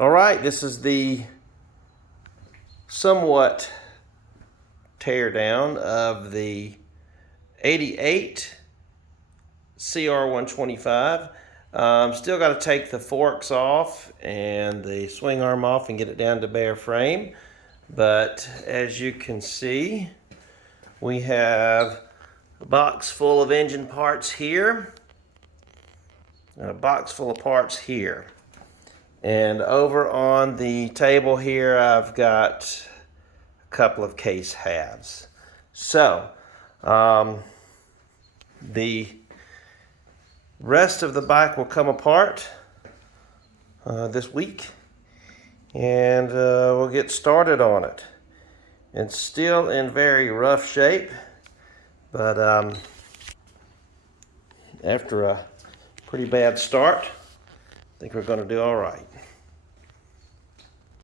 All right, this is the somewhat teardown of the 88 CR125. Still got to take the forks off and the swing arm off and get it down to bare frame. But as you can see, we have a box full of engine parts here and a box full of parts here. And over on the table here, I've got a couple of case halves. So, the rest of the bike will come apart this week, and we'll get started on it. It's still in very rough shape, but after a pretty bad start, I think we're going to do all right.